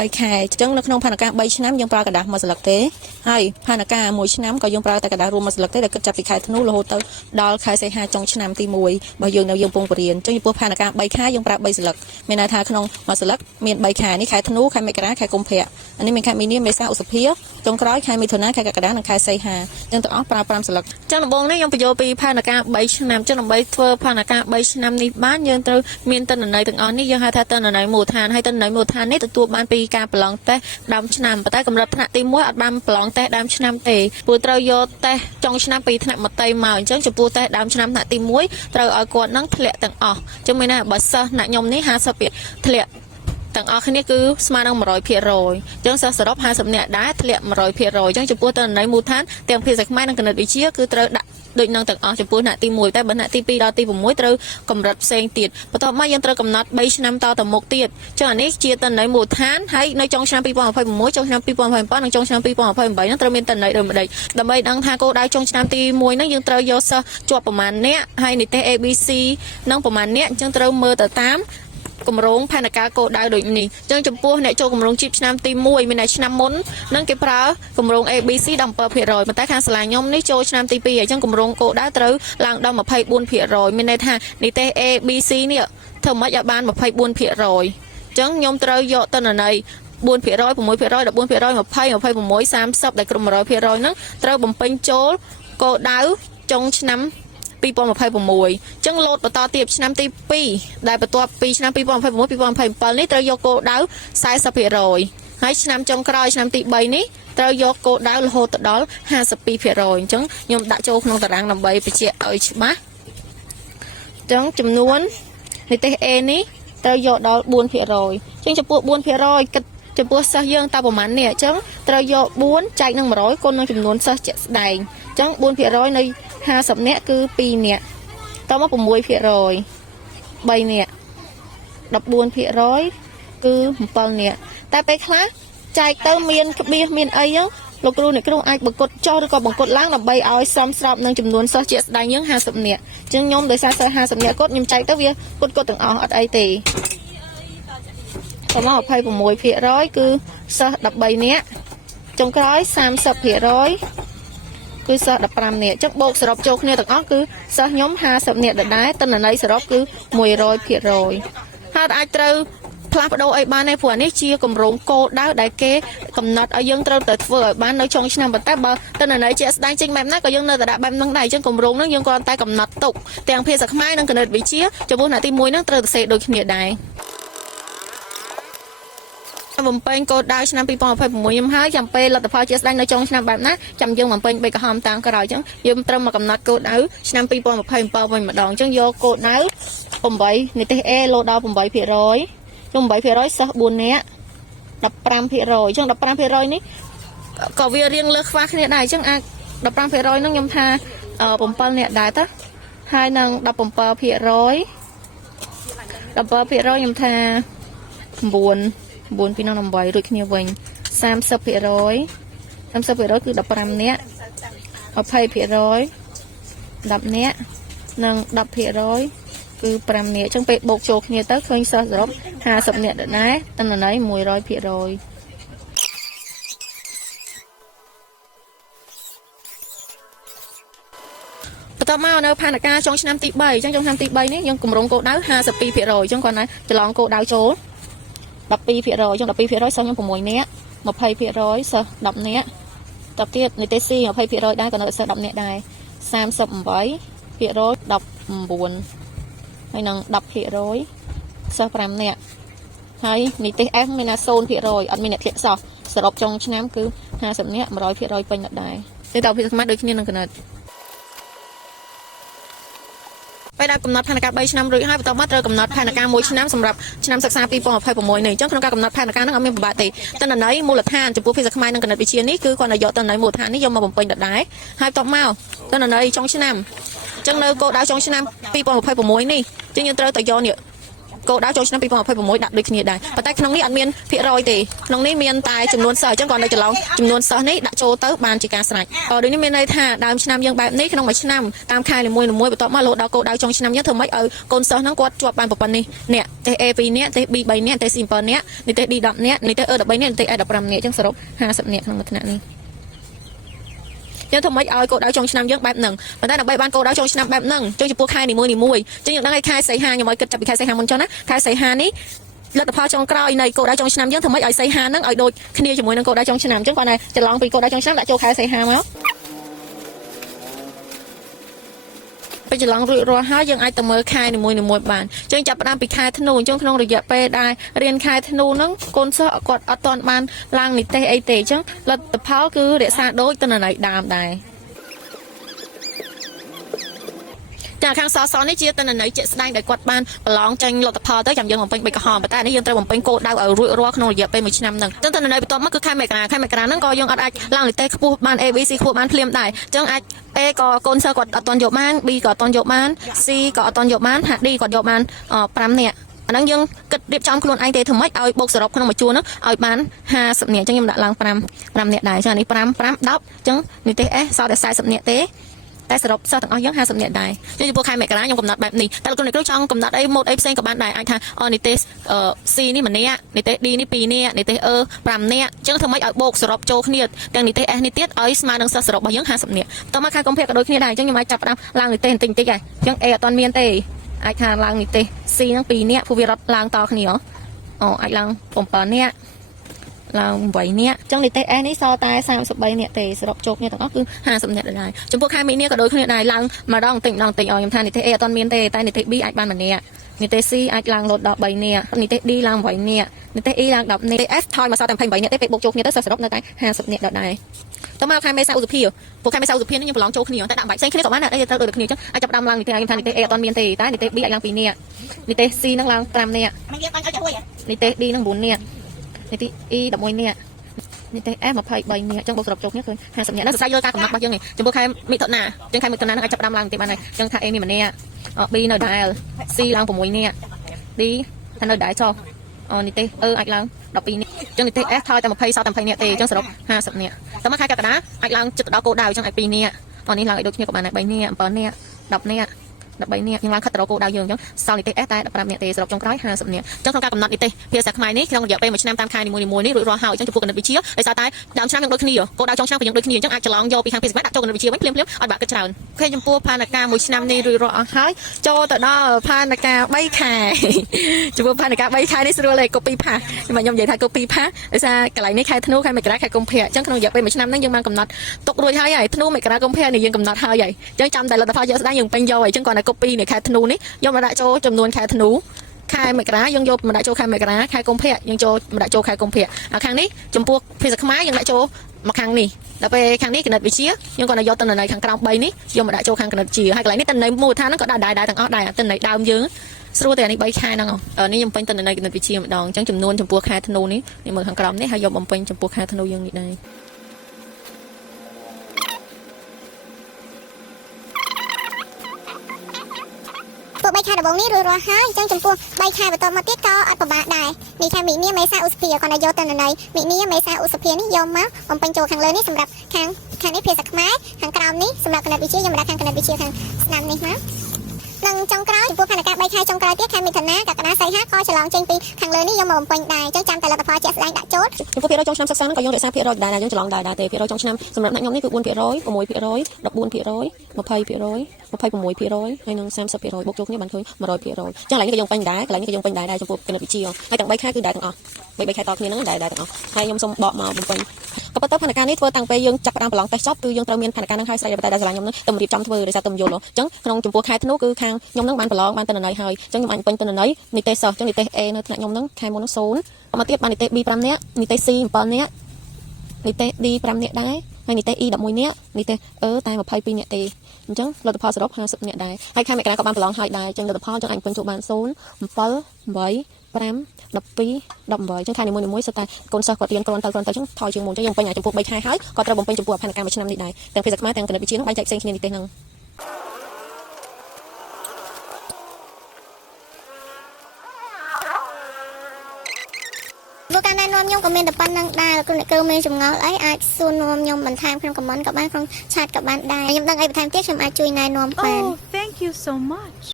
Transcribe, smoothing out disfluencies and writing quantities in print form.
3 ខែអញ្ចឹងនៅក្នុងផែនការ3ឆ្នាំយើងប្រើกระดาษមួយស្លឹកទេហើយផែនការ1ឆ្នាំក៏យើងប្រើតែกระดาษរួមមួយស្លឹកទេដែលគិតចាប់ពីខែធ្នូរហូតទៅដល់ខែសីហាចុងឆ្នាំទី1របស់យើងនៅយើងពងបរៀនអញ្ចឹងចំពោះផែនការ3ខែយើងប្រើ3ស្លឹកមានន័យថាក្នុងមួយស្លឹកមាន3ខែនេះខែធ្នូខែមករាខែកុម្ភៈអានេះមានខែមីនាមេសាឧសភាចុងក្រោយខែមិថុនាខែកក្កដានិងខែសីហាយើងទាំងអស់ប្រើ5ស្លឹកអញ្ចឹងដំបូងនេះយើងបញ្ចូលពីផែនការ3ឆ្នាំអញ្ចឹងដើម្បីធ្វើផែនការ3ឆ្នាំនេះបានយើងត្រូវមានទិន្នន័យទាំងអស់នេះយើងហៅថាទិន្នន័យមូលដ្ឋានហើយទិន្នន័យមូលដ្ឋាននេះទទួលបានពីការប្រឡងតេស្តដើមឆ្នាំប៉ុន្តែកម្រិតថ្នាក់ទី1អត់បានប្រឡងតេស្តដើមឆ្នាំទេព្រោះត្រូវយកតេស្តចុងឆ្នាំពីថ្នាក់មត្តេយ្យមកអញ្ចឹងចំពោះតេស្តដើមឆ្នាំថ្នាក់ទី1ត្រូវឲ្យគាត់នឹងធ្លាក់ទាំងអស់អញ្ចឹងមានន័យថាបើសិស្សណាខ្ញុំនេះ50%ធ្លាក់ទាំងអស់គ្នាគឺស្មើនឹង 100% អញ្ចឹងសិស្សសរុប50នាក់ដែរធ្លាក់ 100% អញ្ចឹងចំពោះទិន្នន័យមូលដ្ឋានទាំងភាសាខ្មែរនិងគណិតវិទ្យាគឺត្រូវដាក់ដូចនឹងទាំងអស់ចំពោះថ្នាក់ទី1តែបើថ្នាក់ទី2ដល់ទី6ត្រូវកម្រិតផ្សេងទៀតបន្ទាប់មកយើងត្រូវកំណត់3ឆ្នាំតទៅមុខទៀតអញ្ចឹងអានេះជាទិន្នន័យមូលដ្ឋានហើយនៅចុងឆ្នាំ2026ចុងឆ្នាំ2027និងចុងឆ្នាំ2028ហ្នឹងត្រូវមានទិន្នន័យដូចម្ដេចដើម្បីដឹងថាគោលដៅចុងឆ្នាំទី1ហ្នឹងយើងត្រូវយកសិស្សជាប់ប្រមាណអ្នកហើយនិទេស ABC និងប្រមាណអ្នកអញ្ចឹងត្រូវមើលទៅតាមគម្រោងផែនការគោលដៅដូចនេះអញ្ចឹងចំពោះអ្នកចូលគម្រោងជីពឆ្នាំទី1មានតែឆ្នាំមុននឹងគេប្រើគម្រោង ABC 17%ប៉ុន្តែខាងសាលាខ្ញុំនេះចូលឆ្នាំទី2អញ្ចឹងគម្រោងគោលដៅត្រូវឡើងដល់ 24% មានន័យថានិទេស ABC នេះធ្វើម៉េចឲ្យបាន24%អញ្ចឹងខ្ញុំត្រូវយកទិន្នន័យ4% 6% 14% 20 26 30ដែលគ្រប់ 100% ហ្នឹងត្រូវបំពេញចូលគោលដៅចុងឆ្នាំ2026អញ្ចឹងលោតបន្តទៀតឆ្នាំទី2ដែលបន្ទាប់ពីឆ្នាំ2026 2027នេះត្រូវយកគោលដៅ 40% ហើយឆ្នាំចុងក្រោយឆ្នាំទី3នេះត្រូវយកគោលដៅរហូតដល់ 52% អញ្ចឹងខ្ញុំដាក់ចូលក្នុងតារាងដើម្បីបញ្ជាក់ឲ្យច្បាស់អញ្ចឹងចំនួននិទេស A នេះត្រូវយកដល់ 4% អញ្ចឹងចំពោះ 4% គិតចំពោះសិស្សយើងតើប្រហែលនេះអញ្ចឹងត្រូវយក4ចែកនឹង100គុណនឹងចំនួនសិស្សជាក់ស្ដែងអញ្ចឹង 4% នៃ50នាក់គឺ2នាក់តមក 6% 3នាក់ 14% គឺ7នាក់តែពេលខ្លះចែកទៅមានក្បៀសមានអីហ្នឹងលោកគ្រូអ្នកគ្រូអាចបង្កត់ចុះឬក៏បង្កត់ឡើងដើម្បីឲ្យសមស្របនឹងចំនួនសិស្សជាក់ស្ដែងយើង50នាក់អញ្ចឹងខ្ញុំដោយសារសិស្ស50នាក់គាត់ខ្ញុំចែកទៅវាគាត់ទាំងអស់អត់អីទេប្រមាណ 26% គឺសិស្ស13នាក់ចុងក្រោយ 30% គឺសិស្ស15នាក់អញ្ចឹងបូកសរុបចូលគ្នាទាំងអស់គឺសិស្សខ្ញុំ50នាក់ដដែលទិន្នន័យសរុបគឺ 100% ហើយអាចត្រូវផ្លាស់ប្ដូរអីបានទេព្រោះអានេះជាគម្រោងគោលដៅដែលគេកំណត់ឲ្យយើងត្រូវតែធ្វើឲ្យបាននៅចុងឆ្នាំប៉ុន្តែបើទិន្នន័យជាក់ស្ដែងចេញបែបណាក៏យើងនៅតែដាក់បែបហ្នឹងដែរអញ្ចឹងគម្រោងហ្នឹងយើងគ្រាន់តែកំណត់ទុកទាំងភាសាខ្មែរនិងគណិតវិទ្យាចំពោះថ្នាក់ទី1ហ្នឹងត្រូវតែសេដូចគ្នាដែរបំពេញគោលដៅឆ្នាំ2026ខ្ញុំហើយចាំពេលលទ្ធផលជាក់ស្ដែងនៅចុងឆ្នាំបែបណាចាំយើងបំពេញ3កំហំតាមក្រោយអញ្ចឹងយើងត្រូវមកកំណត់គោលដៅឆ្នាំ2027វិញម្ដងអញ្ចឹងយកគោលដៅ8និទេស A លោដល់ 8%ជុំ 8% សិស្ស4នាក់ 15% អញ្ចឹង 15% នេះក៏វារៀងលើសខ្វះគ្នាដែរអញ្ចឹងអាច 15% ហ្នឹងខ្ញុំថា7នាក់ដែរតាហើយនឹង 17% ខ្ញុំថា9ពីនឹង8រួចគ្នាវិញ 30% គឺ15នាក់ 20% 10នាក់និង 10% គឺ5នាក់អញ្ចឹងពេលបូកចូលគ្នាទៅឃើញសិស្សសរុប50នាក់ដែរទិន្នន័យ 100% បន្ទាប់មកនៅផែនការចុងឆ្នាំទី3អញ្ចឹងចុងឆ្នាំទី3នេះយើងគម្រោងគោលដៅ 52% អញ្ចឹងគាត់ណាច្រឡំគោលដៅចូល 12% អញ្ចឹង 12% សិស្សខ្ញុំ6នាក់ 20% សិស្ស10នាក់តទៅទៀតនិទេស C 20% ដែរក៏នៅសិស្ស10នាក់ដែរ 38% 19ហើយនឹង 10% សិស្ស5នាក់ហើយនិទេស F មានតែ 0% អត់មានអ្នកធ្លាក់សោះសរុបចុងឆ្នាំគឺ50នាក់ 100% ពេញដែរទេតើភាសាខ្មែរដូចគ្នានឹងកណិតពេលដែលកំណត់ផែនការ3ឆ្នាំរួចហើយបន្ទាប់មកត្រូវកំណត់ផែនការ1ឆ្នាំសម្រាប់ឆ្នាំសិក្សា2026នេះអញ្ចឹងក្នុងការកំណត់ផែនការហ្នឹងអត់មានពិបាកទេទិន្នន័យមូលដ្ឋានចំពោះភាសាខ្មែរនិងគណិតវិទ្យានេះគឺគាត់ឲ្យយកទិន្នន័យមូលដ្ឋាននេះយកមកបំពេញដដែលហើយបន្ទាប់មកទិន្នន័យចុងឆ្នាំអញ្ចឹងនៅគោលដៅចុងឆ្នាំ2026នេះអញ្ចឹងយើងត្រូវតែយកនេះ គោលដៅចូលឆ្នាំ2026ដាក់ដូចគ្នាដែរប៉ុន្តែក្នុងនេះអត់មានភាគរយទេក្នុងនេះមានតែចំនួនសិស្សអញ្ចឹងគាត់នៅចន្លងចំនួនសិស្សនេះដាក់ចូលទៅបានជាការស្រេចដូចនេះមានន័យថាដើមឆ្នាំយើងបែបនេះក្នុងមួយឆ្នាំតាមខែនីមួយៗបន្ទាប់មករហូតដល់គោលដៅចុងឆ្នាំយើងធ្វើម៉េចឲ្យកូនសិស្សហ្នឹងគាត់ជាប់បានប៉ុណ្ណេះអ្នកទេស A 2នាក់ទេស B 3នាក់ទេស C 7នាក់នេះទេស D 10នាក់នេះទេស E 13នាក់ទេស F 15នាក់អញ្ចឹងសរុប50នាក់ក្នុងមួយថ្នាក់នេះយើងធ្វើម៉េចឲ្យគោលដៅចុងឆ្នាំយើងបែបហ្នឹងប៉ុន្តែដើម្បីបានគោលដៅចុងឆ្នាំបែបហ្នឹងចុងចំពោះខែនីមួយៗអញ្ចឹងយើងដឹងឲ្យខែសីហាខ្ញុំឲ្យគិតចាប់ពីខែសីហាមុនចុះណាខែសីហានេះលទ្ធផលចុងក្រោយនៃគោលដៅចុងឆ្នាំយើងធ្វើម៉េចឲ្យសីហាហ្នឹងឲ្យដូចគ្នាជាមួយនឹងគោលដៅចុងឆ្នាំអញ្ចឹងគាត់តែចន្លងពីគោលដៅចុងឆ្នាំដាក់ចូលខែសីហាមកពេលចន្លងរួចរាល់ហើយយើងអាចទៅមើលខែនីមួយៗបានអញ្ចឹងចាប់ផ្ដើមពីខែធ្នូអញ្ចឹងក្នុងរយៈពេលដែលរៀនខែធ្នូហ្នឹងកូនសិស្សគាត់អត់ទាន់បានឡើងនិទេសអីទេអញ្ចឹងលទ្ធផលគឺរក្សាដូចទិន្នន័យដើមដែរចាខាងសសនេះជាទិន្នន័យជាក់ស្ដែងដែលគាត់បានប្រឡងចេញលទ្ធផលទៅចាំយើងបំពេញ3កំហប៉ុន្តែនេះយើងត្រូវបំពេញគោលដៅឲ្យរួចរាល់ក្នុងរយៈពេល1ឆ្នាំហ្នឹងទិន្នន័យបន្ទាប់មកគឺខែមករាហ្នឹងក៏យើងអត់អាចឡើងនិទេសខ្ពស់បាន ABC ខ្ពស់បានភ្លាមដែរអញ្ចឹងអាច A ក៏កូនសិស្សគាត់អត់ទាន់យកបាន B ក៏អត់ទាន់យកបាន C ក៏អត់ទាន់យកបាន D គាត់យកបាន5នាក់អាហ្នឹងយើងគិតរៀបចំខ្លួនឯងទេធ្វើម៉េចឲ្យបូកសរុបក្នុងមួយជួរហ្នឹងឲ្យបាន50នាក់អញ្ចឹងខ្ញុំដាក់ឡើង5នាក់ដែរអញ្ចឹងនេះ5 10អញ្ចឹងនិទេស S សល់តែ40នាក់ទេតែសរុបសិស្សទាំងអស់យើង50នាក់ដែរចំពោះខែមករាខ្ញុំកំណត់បែបនេះតែលោកគ្រូចង់កំណត់អីម៉ូតអីផ្សេងក៏បានដែរអាចថានិទេស C នេះម្នាក់និទេស D នេះ2នាក់និទេស E 5នាក់អញ្ចឹងធ្វើម៉េចឲ្យបូកសរុបចូលគ្នាទាំងនិទេស S នេះទៀតឲ្យស្មើនឹងសិស្សសរុបរបស់យើង50នាក់តោះមកខែកុម្ភៈក៏ដូចគ្នាដែរអញ្ចឹងខ្ញុំអាចចាប់ផ្ដើមឡើងនិទេសបន្តិចៗដែរអញ្ចឹង A អត់ទាន់មានទេអាចថាឡើងនិទេស C ហ្នឹង2នាក់ព្រោះវារត់ឡើងតគ្នាអាចឡើង7នាក់ឡើង8នាក់អញ្ចឹងនិទេស S នេះសល់តែ33នាក់ទេសរុបចូលគ្នាទាំងអស់គឺ50នាក់ដែរចំពោះខែមីនាក៏ដូចគ្នាដែរឡើងម្ដងបន្តិចខ្ញុំថានិទេស A អត់ទាន់មានទេតែនិទេស B អាចបាន1នាក់និទេស C អាចឡើងរត់ដល់3នាក់និទេស D ឡើង8នាក់និទេស E ឡើង10នាក់និទេស F ថយមកសល់តែ28នាក់ទេពេលបូកចូលគ្នាទៅសរុបនៅតែ50នាក់ដែរតោះមកខែមេសាឧសភាពួកខែមេសាឧសភានេះខ្ញុំប្រឡងចូលគ្នាតែដាក់បាច់ផ្សេងគ្នាក៏បានដែរត្រូវដូចគ្នាអញ្ចឹងអាចចាប់ដើមឡើងនិទេសខ្ញុំថានិទេស A អត់ទាន់មានទេតែនិទេស B អាចឡើង2នាក់និទេស C នឹងឡើង5នាក់និទេស D នឹង9នាក់និទេស E 11នាក់និទេស F 23នាក់អញ្ចឹងបូកសរុបចូលគ្នាឃើញ50នាក់ដល់សរសៃលើការកំណត់របស់យើងនេះចំពោះខែមិថុនាអញ្ចឹងខែមិថុនានឹងអាចចាប់ដើមឡើងបន្តិចបានហើយអញ្ចឹងថា A មាន1នាក់ B នៅដែរ C ឡើង6នាក់ D ថានៅដែរចុះនិទេស E អាចឡើង12នាក់អញ្ចឹងនិទេស F ថយតែ20សល់តែ20នាក់ទេអញ្ចឹងសរុប50នាក់តោះមកខែកក្កដាអាចឡើងចិត្តដល់គោលដៅអញ្ចឹងអាច2នាក់នេះឡើងឲ្យដូចគ្នាក៏បានដែរ3នាក់7នាក់10នាក់13នាក់យើងឡើងខិតទៅរកគោលដៅយើងអញ្ចឹងសល់និទេស S តែ15នាក់ទេសរុបចុងក្រោយ50នាក់អញ្ចឹងក្នុងការកំណត់និទេសភាសាខ្មែរនេះក្នុងរយៈពេល1ឆ្នាំតាមខែនីមួយៗនេះរួចរាល់ហើយអញ្ចឹងចំពោះគណិតវិទ្យាដោយសារតែដើមឆ្នាំយើងដូចគ្នាគោលដៅចុងឆ្នាំក៏យើងដូចគ្នាអញ្ចឹងអាចច្រឡំយកពីខាងភាសាខ្មែរដាក់ចូលគណិតវិទ្យាវិញភ្លាមៗអត់បាក់គិតច្រើនអូខេចំពោះផែនការមួយឆ្នាំនេះរួចរាល់អស់ហើយចូលទៅដល់ផែនការ3ខែចំពោះផែនការ3ខែនេះស្រួលទេ copy pass ខ្ញុំនិយាយថា copy pass ដោយសារកន្លែងនេះខែធ្នូខែមករាខែកុម្ភៈអញ្ចឹងក្នុងរយៈពេល1ឆ្នាំហ្នឹងយើងបានកំណត់ទុករួចហើយធ្នូមករាកុម្ភៈនេះយើងកំណត់ហើយអញ្ចឹងចាំតែលទ្ធផលយកស្ដាយយើងពេញយកអញ្ចឹងគាត់តែ copy នៃខែធ្នូនេះយកមកដាក់ចូលចំនួនខែធ្នូខែមករាយើងយកមកដាក់ចូលខែមករាខែកុម្ភៈយើងចូលមកដាក់ចូលខែកុម្ភៈខាងនេះចំពោះភាសាខ្មែរយើងដាក់ចូលមកខាងនេះដល់ពេលខាងនេះគណិតវិទ្យាយើងគាត់យកទិន្នន័យខាងក្រោម3នេះយកមកដាក់ចូលខាងគណិតវិទ្យាហើយកន្លែងនេះទិន្នន័យមូលដ្ឋានហ្នឹងក៏ដាក់ដែរទាំងអស់ដែរទិន្នន័យដើមយើងស្រួលតែនេះ3ខែហ្នឹងនេះខ្ញុំពេញទិន្នន័យគណិតវិទ្យាម្ដងអញ្ចឹងចំនួនចំពោះខែធ្នូនេះមើលខាងក្រោមនេះហើយយកបំពេញចំពោះខែធ្នូយើងនេះដែរពួក3ខែដំបូងនេះរួចរាល់ហើយអញ្ចឹងចំពោះ3ខែបន្តមកទៀតក៏អត់ពិបាកដែរនេះខែមីនាមេសាឧសភាគាត់ឲ្យយកទិន្នន័យមីនាមេសាឧសភានេះយកមកបំពេញចូលខាងលើនេះសម្រាប់ខាងនេះភាសាខ្មែរខាងក្រោមនេះសម្រាប់គណិតវិទ្យាយកមកដាក់ខាងគណិតវិទ្យាខាងស្នាមនេះមកនិងចុងក្រោយចំពោះផែនការ3ខែចុងក្រោយទៀតខែមិថុនាកក្កដាសីហាក៏ច្រឡំចេញពីខាងលើនេះយកមកបំពេញដែរអញ្ចឹងចាំតែលទ្ធផលជាក់ស្ដែងដាក់ចូលចំពោះភាគរយចុងឆ្នាំសិក្សាហ្នឹងក៏យើងរក្សាភាគរយដែរយើងច្រឡំដែរទេភាគរយចុងឆ្នាំសម្រាប់អ្នកខ្ញុំនេះគឺ 4% 6% 20% 20% 26%ហើយនឹង 30% បូកចូលគ្នាបានឃើញ 100% ចឹងកន្លែងនេះក៏យើងពេញដែរកន្លែងនេះក៏យើងពេញដែរចំពោះគណិតវិទ្យាហើយទាំង3ខែគឺដែរទាំងអស់3ខែតគ្នាហ្នឹងដែរទាំងអស់ហើយខ្ញុំសូមបកមកបំពេញក៏ប៉ុន្តែផែនការនេះធ្វើតាំងពេលយើងចាប់ផ្ដើមប្រឡងតេស្តចប់គឺយើងត្រូវមានផែនការហ្នឹងហើយស្រីតែដល់សាលាខ្ញុំហ្នឹងតែរៀបចំធ្វើដោយសារតែយល់អញ្ចឹងក្នុងចំពោះខែធ្នូគឺខាងខ្ញុំហ្នឹងបានប្រឡងបានទិន្នន័យហើយអញ្ចឹងខ្ញុំអាចពេញទិន្នន័យនិទេសសិស្សអញ្ចឹងនិទេស A នៅថ្នាក់ខ្ញុំហ្នឹងខែមុនហ្នឹង0មកទៀតបាននិទេស B 5នាក់និទេស C 7នាក់និទេស D 5នាក់ដែរហើយនិទេស E 11នាក់និទេស E តែ22នាក់ទេអញ្ចឹងលទ្ធផលសរុប50នាក់ដែរហើយខែមករាក៏បានប្រឡងហើយដែរអញ្ចឹងលទ្ធផលអញ្ចឹងអាចពេញចូលបាន0 7 8 5 12 18អញ្ចឹងខែនីមួយៗសិតតែកូនសិស្សគាត់រៀនគ្រាន់ទៅអញ្ចឹងថយជាងមុនអញ្ចឹងយើងពេញចំពោះ3ខែហើយគាត់ត្រូវបំពេញចំពោះផែនការមួយឆ្នាំនេះដែរទាំងភាសាខ្មែរទាំងគណិតវិទ្យានឹងបែងចែកផ្សេងគ្នានេះទេហ្នឹង vô can này nom nhung comment tập ban năng đa là cơ mê chùm ngó ấy ai xua nom nhung mình tham trong comment các bạn không chat các bạn đài nhung đăng ấy tham tiếc chùm ai chui này nom fan Oh, thank you so much.